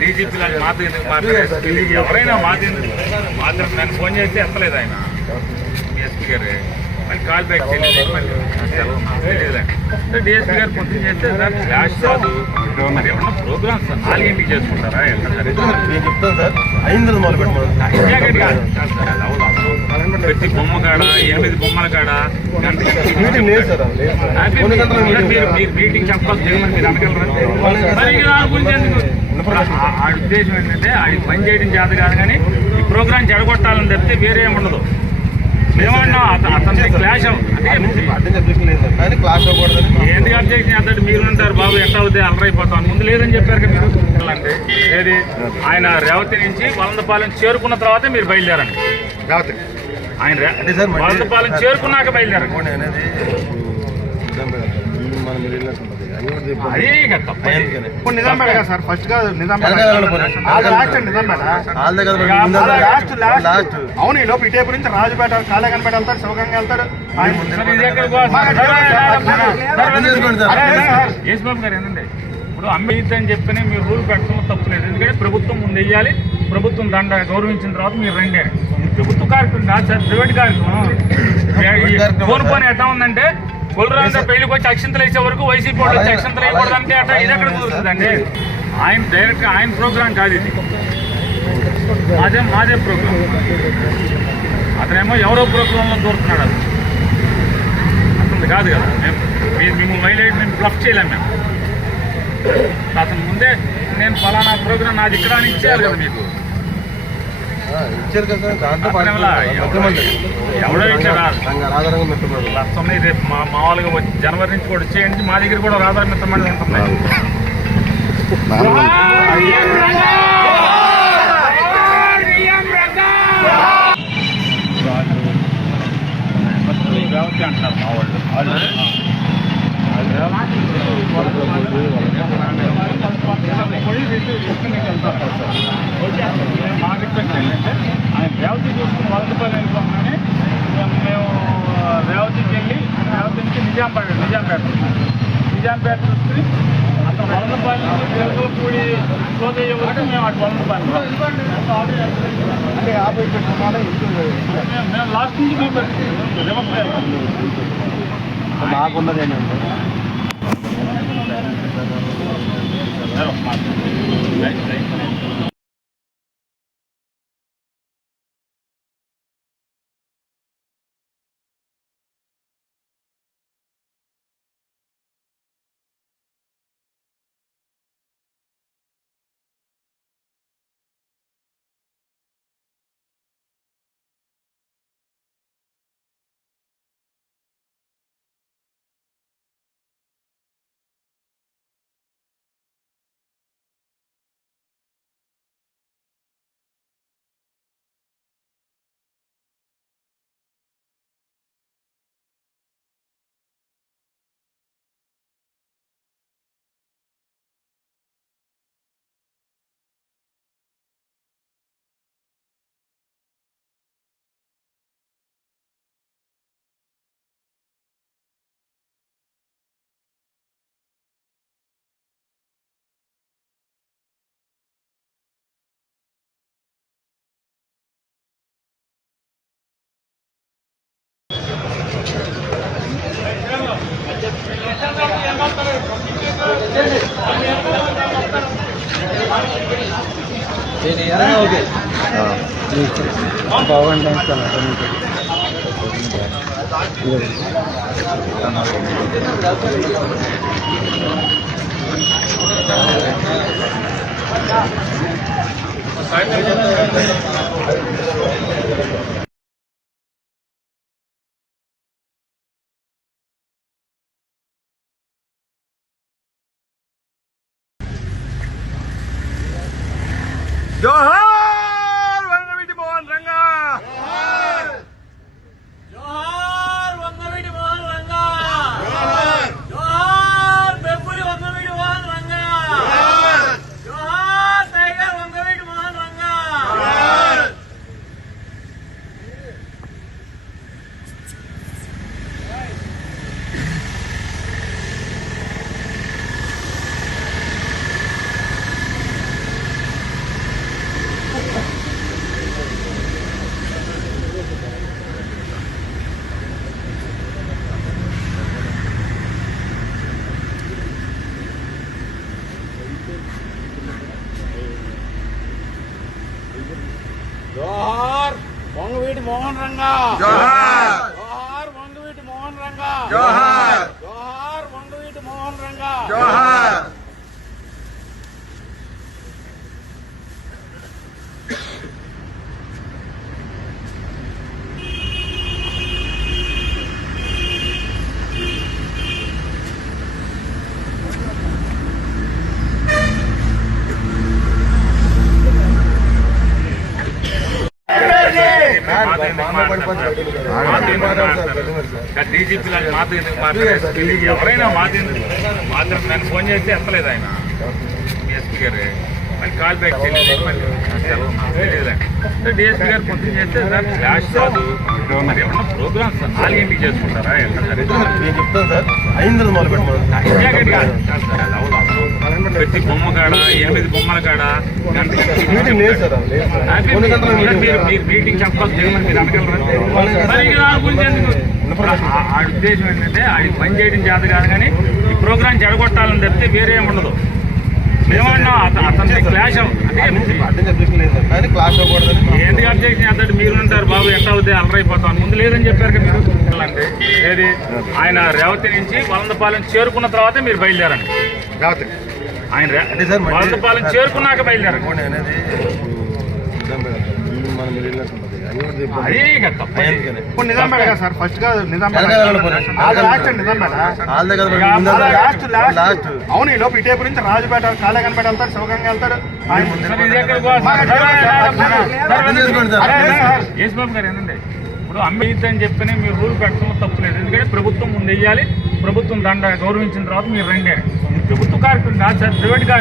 DGP లాంటి మాతో ఎందుకు మాట్లాడారు? ఎవరైనా మాతో నన్ను ఫోన్ చేస్తే ఎత్తలేదు ఆయన ఎస్పీ గారు. మళ్ళీ కాల్ బ్యాక్ చేయలేదు. మళ్ళీ తెలియదండి డిఎస్పీ గారు పొద్దున చేస్తే సార్ క్లాష్ కాదు మరి ఏమన్నా ప్రోగ్రామ్స్ 4 చేసుకుంటారా? చెప్తాను సార్. 5 మొదలు పెట్టమని ప్రతి బొమ్మ కాడ 8 బొమ్మల కాడ మీరు మీటింగ్ చెప్పాల్సి చేయమని మీరు అనగలరా? మరి దాని గురించి ఎందుకు? ఆ ఉద్దేశం ఏంటంటే అది పని చేయడం చేత కాదు, కానీ ఈ ప్రోగ్రాం చెడగొట్టాలని తప్పితే వేరే ఏముండదు. మేమన్నా అతని క్లాష్ ఎందుకు అబ్జెక్షన్ చేస్తాడు? మీరు ఉంటారు బాబు ఎట్లా అవుతాయి అల్లరైపోతాం ముందు లేదని చెప్పారు కదా మీరు. అంటే ఏది ఆయన రేవతి నుంచి వలందపాలెం చేరుకున్న తర్వాతే మీరు బయలుదేరండి. రేవతి ఆయన వలందపాలెం చేరుకున్నాక బయలుదేరండి. అదే నిజాంపేట కదా సార్, ఫస్ట్ గా నిజాంపేట. అవును ఈ లోపు ఇటేపు నుంచి రాజుపేట కాళేగన్పేట వెళ్తాడు, శివగంగా వెళ్తాడు. యేసుబాబు గారు ఏంటంటే ఇప్పుడు అమ్మేద్ది అని చెప్పని మీరు రూల్ పెట్టడం తప్పులేదు. ఎందుకంటే ప్రభుత్వం ముందు వెయ్యాలి, ప్రభుత్వం దండ గౌరవించిన తర్వాత మీరు రండి. ప్రభుత్వ కార్యక్రమం కాదు సార్, ప్రైవేట్ కార్యక్రమం. పోను ఎట్లా ఉందంటే కులరాజు పెళ్లికి వచ్చి అక్షంతలు వేసే వరకు వైసీపీ వాళ్ళు వచ్చి అక్షంతలు వేయకూడదంటే అట్లా ఇది ఎక్కడ కుదురుతుందండి? ఆయన డైరెక్ట్గా ఆయన ప్రోగ్రాం కాదు ఇది, మాదే ప్రోగ్రాం. అతనేమో ఎవరో ప్రోగ్రాంలో దూరుతున్నాడు. అది అతను కాదు కదా. మిమ్మల్ని వైలేట్ మేము బ్లఫ్ చేయలేము. మేము అతను ముందే నేను ఫలానా ప్రోగ్రాం నాది ఇక్కడ అని ఇచ్చేయాలి కదా మీకు. ఇచ్చారు కదా దాంతో ఎవడో ఇచ్చారా? లక్షన్నాయి రేపు మామూలుగా జనవరి నుంచి కూడా వచ్చేయండి. మా దగ్గర కూడా రాధార మిత్రమని ఉంటున్నాయి. అంటారు మా వాళ్ళు. మా రిక్వెస్ట్ ఏంటంటే ఆయన రేవతి చూసుకుని వలందపాలెం వెళ్ళిపోగానే మేము రేవతికి వెళ్ళి రేవతి నుంచి నిజాంపేట చూసుకుని అతను వలందపాలెం నుంచి తిరుపూడి సోదయ్య వరకు మేము అటు వలందపాలెం అంటే ఆపై పెట్టుకున్నాను. మేము లాస్ట్ నుంచి రివర్స్ నాకున్నది ఏంటంటే బాగుంది. జోహార్ వంగవీటి మోహన్ రంగా, జోహార్ వంగవీటి మోహన్ రంగా, జోహార్ బెబ్బులి వంగవీటి మోహన్ రంగా, జోహార్ టైగర్ వంగవీటి మోహన్ రంగా. జోహార్ వంగవీటి మోహన్ రంగా. జోహార్ జోహార్ వంగవీటి మోహన్ రంగా. జోహార్ జోహార్ వంగవీటి మోహన్ రంగా. జోహార్ డీజీపీ మాతో ఎందుకు మాట్లాడారు? ఎవరైనా మాతో నన్ను ఫోన్ చేస్తే ఎత్తలేదు ఆయన డిఎస్పీ గారు. మళ్ళీ కాల్ బ్యాక్ చేయలేదు. మళ్ళీ తెలియదండి. డిఎస్పీ గారు పొద్దున్న చేస్తే సార్ క్లాష్ కాదు, మరి ఏమన్నా ప్రోగ్రామ్స్ ఆలయండి చేసుకుంటారా? నేను చెప్తాను సార్ 5 మొదలు పెట్టమని. జాకెట్ కాదు సార్, ప్రతి బొమ్మ కాడ 8 బొమ్మల కాడ మీటింగ్ లేదు సార్, మీరు మీటింగ్ చెప్పాలి చేయమని మీరు అనగలరా? మరి నా గురించి ఎందుకు? ఆ ఉద్దేశం ఏంటంటే అది పని చేయడం చేత కాదు, కానీ ఈ ప్రోగ్రాం చెడగొట్టాలని తప్పితే వేరే ఏముండదు. ఏమన్నా అతని క్లాష్ అర్థం చెప్పలేదు సార్, కానీ క్లాస్ అవ్వకూడదని. ఎందుకు అబ్జెక్షన్ చేస్తాడు? మీరు ఉంటారు బాబు ఎట్లా అవుతాయి అలరైపోతాను ముందు లేదని చెప్పారు కదా మీరు. అంటే ఏది ఆయన రేవతి నుంచి వలందపాలెం చేరుకున్న తర్వాతే మీరు బయలుదేరండి. ఆయన వలందపాలెం చేరుకున్నాక బయలుదేరండి. ఇంకోటి అనేది మనం వెళ్ళినట్టు అదే కదా తప్పు. ఇప్పుడు నిజాంపేట కదా సార్, ఫస్ట్ కాదు నిజాంపేట. లాస్ట్ అవును, ఈ లోపు ఇటేపు నుంచి రాజుపేట కాళేగనపేట వెళ్తాడు, శివగంగా వెళ్తాడు. యేసుబాబు గారు ఏంటంటే ఇప్పుడు అమ్మాయి అని చెప్పని మీరు రూల్ పెట్టడం తప్పులేదు. ఎందుకంటే ప్రభుత్వం ముందు వెయ్యాలి, ప్రభుత్వం దండ గౌరవించిన తర్వాత మీరు రండి. ప్రభుత్వ కార్యక్రమం కాదు సార్, ప్రైవేట్ కార్యక్రమం.